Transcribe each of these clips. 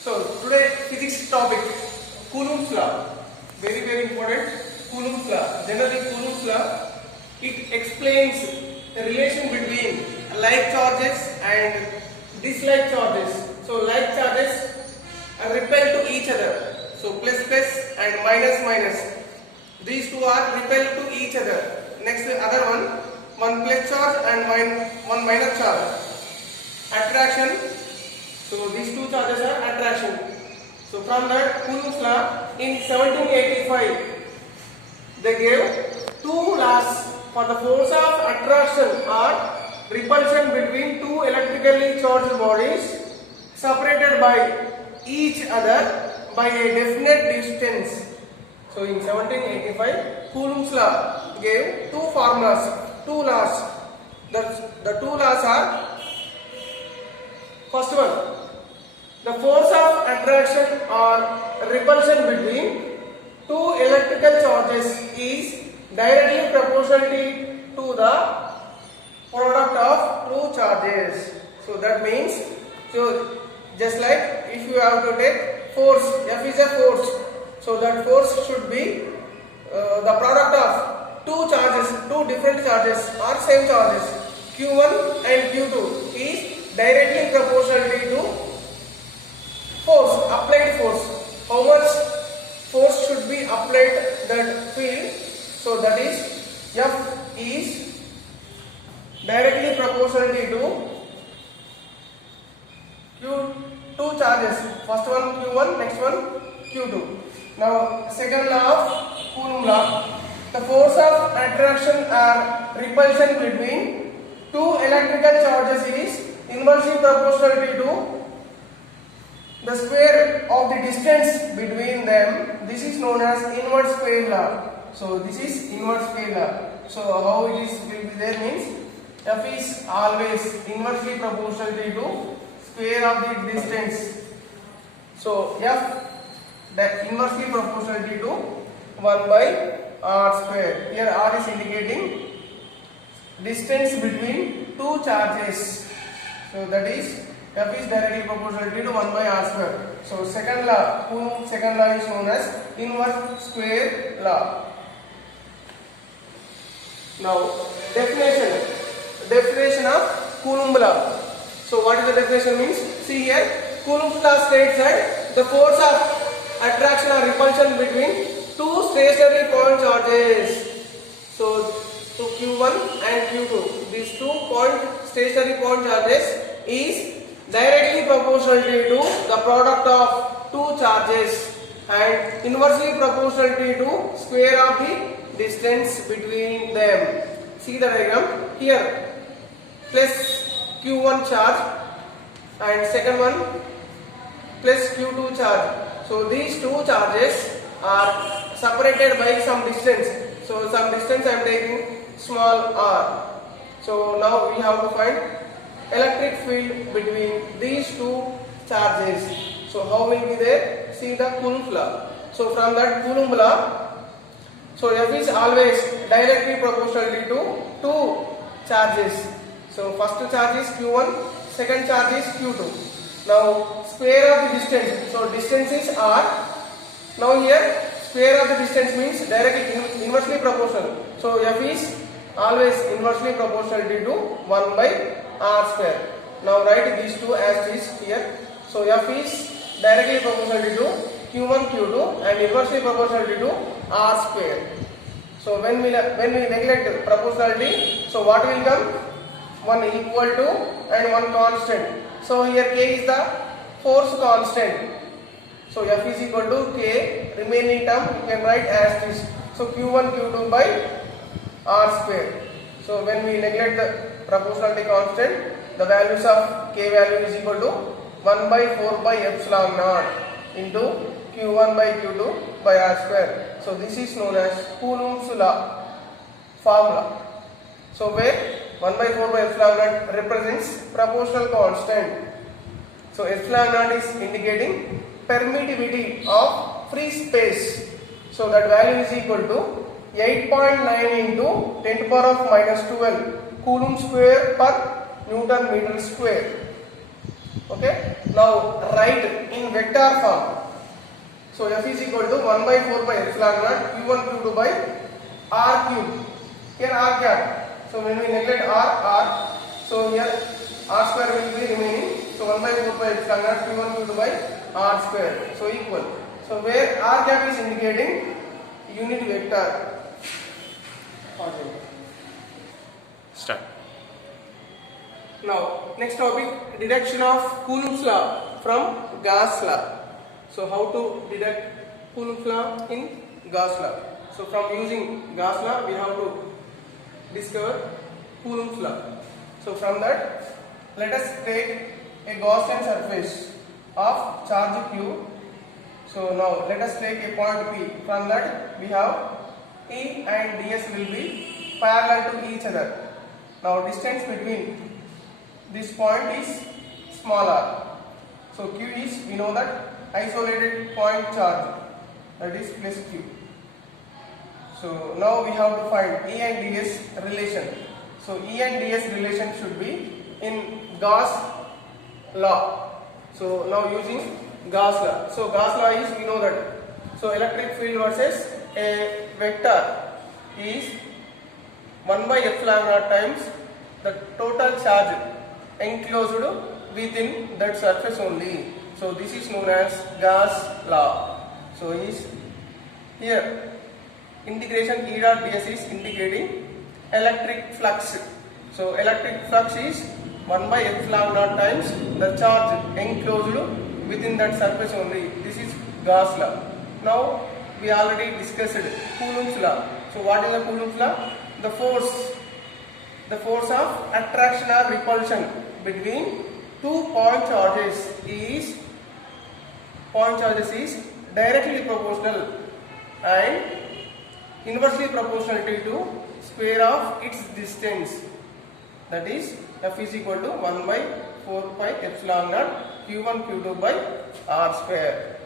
So today physics topic, Coulomb's law, very important. Coulomb's law. Generally Coulomb's law, it explains the relation between like charges and dislike charges. So like charges are repelled to each other. So plus and minus. These two are repelled to each other. Next the other one plus charge and one minus charge. Attraction. So these two charges are attraction. So from that Coulomb's law in 1785 they gave two laws for the force of attraction or repulsion between two electrically charged bodies separated by each other by a definite distance. So in 1785 Coulomb's law gave two formulas, two laws. The two laws are, first one, the force of attraction or repulsion between two electrical charges is directly proportional to the product of two charges. So that means, so just like if you have to take force, F is a force, so that force should be the product of two charges, two different charges or same charges, Q1 and Q2 is directly proportional to force, applied force. How much force should be applied that field? So that is F is directly proportional to Q2 charges. First one Q1, next one Q2. Now second law of Coulomb law, the force of attraction or repulsion between two electrical charges is inversely proportional to the square of the distance between them. This is known as inverse square law. So this is inverse square law. So how it is will be there means F is always inversely proportional to square of the distance. So F that inversely proportional to 1 by r square. Here r is indicating distance between two charges. So that is F is directly proportional to 1 by r square. So second law, Coulomb's second law is known as inverse square law. Now definition of Coulomb law. So what is the definition means? See here, Coulomb's law states that the force of attraction or repulsion between two stationary point charges. So Q1 and Q2, these two stationary point charges is directly proportional to the product of two charges and inversely proportional to square of the distance between them. See the diagram here, plus Q1 charge and second one plus Q2 charge. So these two charges are separated by some distance. So some distance I am taking small r. So now we have to find electric field between these two charges. So how will be there? See the Coulomb law. So from that Coulomb law, so F is always directly proportional to two charges. So first charge is Q1, second charge is Q2. Now square of the distance. So distance is r. Now here square of the distance means directly inversely proportional. So F is always inversely proportional to 1 by r square. Now write these two as is here. So F is directly proportional to Q1, Q2 and inversely proportional to r square. So when we neglect proportionality, so what will come? One equal to and one constant. So here K is the force constant. So F is equal to K, remaining term you can write as this. So Q1, Q2 by r square. So when we neglect the proportionality constant, the values of K value is equal to 1 by 4 by epsilon naught into Q1 by Q2 by r square. So this is known as Coulomb's law formula. So where 1 by 4 by epsilon naught represents proportional constant. So epsilon naught is indicating permittivity of free space. So that value is equal to 8.9 into 10 to the power of minus 12 Coulomb square per Newton meter square. Okay. Now write in vector form. So F is equal to 1 by 4 pi epsilon naught Q1 Q2 by R cube. Here R cap. So when we neglect R, so here R square will be remaining. So 1 by 4 pi epsilon naught Q1 Q2 by R square. So equal. So where R cap is indicating unit vector. Start. Now next topic, deduction of Coulomb's law from Gauss law. So how to deduct Coulomb's law in Gauss law? So from using Gauss law we have to discover Coulomb's law. So from that let us take a Gaussian surface of charge Q. So now let us take a point P. From that we have E and ds will be parallel to each other. Now distance between this point is small r. So Q is, we know that, isolated point charge, that is plus Q. So now we have to find E and ds relation. So E and ds relation should be in Gauss law. So now using Gauss law. So Gauss law is, we know that, so electric field versus a vector is 1 by epsilon naught times the total charge enclosed within that surface only. So this is known as Gauss law. So is here integration E dot ds is indicating electric flux. So electric flux is 1 by epsilon naught times the charge enclosed within that surface only. This is Gauss law. Now we already discussed Coulomb's law. So what is the Coulomb's law? The force of attraction or repulsion between two point charges is directly proportional and inversely proportional to square of its distance. That is F is equal to 1 by 4 pi epsilon naught Q1 Q2 by R square.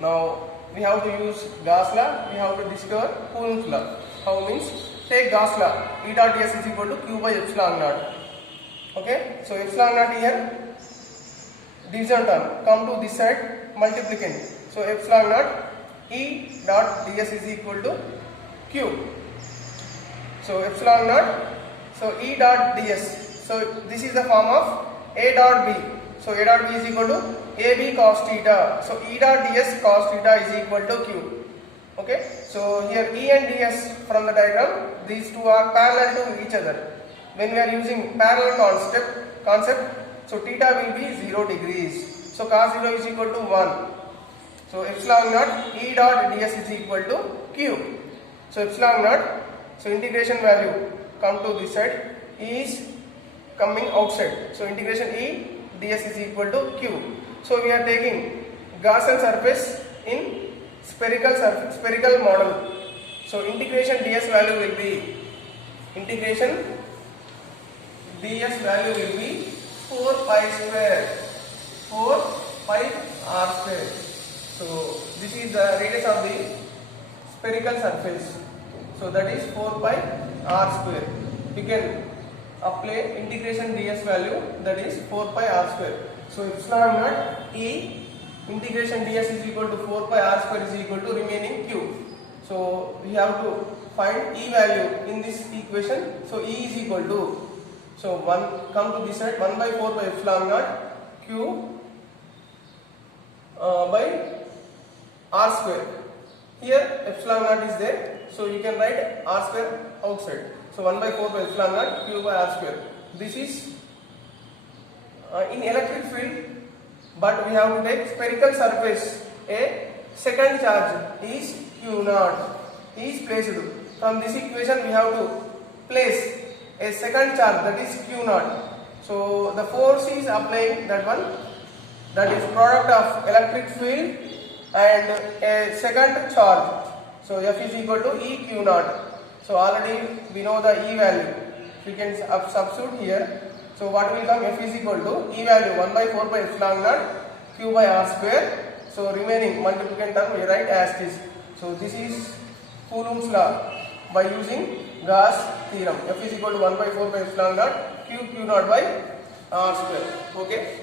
Now we have to use Gauss law. We have to discover Coulomb's law. How means? Take Gauss law. E dot ds is equal to Q by epsilon naught. Okay. So epsilon naught here division term. Come to this side, multiplicand. So epsilon naught E dot ds is equal to Q. So epsilon naught. So E dot ds. So this is the form of A dot B. So A dot B is equal to AB cos theta. So E dot ds cos theta is equal to Q. Okay. So here E and ds from the diagram, these two are parallel to each other. When we are using parallel concept, so theta will be 0 degrees. So cos 0 is equal to 1. So epsilon naught E dot ds is equal to Q. So epsilon naught, so integration value come to this side is coming outside. So integration E ds is equal to Q. So we are taking Gaussian surface in spherical model. So integration ds value will be 4 pi square, 4 pi r square. So this is the radius of the spherical surface. So that is 4 pi r square. You can apply integration ds value, that is 4 pi r square. So epsilon naught E integration ds is equal to 4 pi r square is equal to remaining Q. So we have to find E value in this equation. So E is equal to, so 1 come to this side, 1 by 4 by epsilon naught Q by r square. Here epsilon naught is there, so you can write r square outside. So 1 by 4 by epsilon naught Q by r square. This is in electric field, but we have to take spherical surface. A second charge is Q naught is placed. From this equation we have to place a second charge, that is Q naught. So the force is applying that one, that is product of electric field and a second charge. So F is equal to E Q naught. So already we know the E value. We can substitute here. So what will come? F is equal to E value 1 by 4 by epsilon naught Q by r square. So remaining multiplicand term we write as this. So this is Coulomb's law by using Gauss theorem. F is equal to 1 by 4 by epsilon naught Q naught by r square. Okay.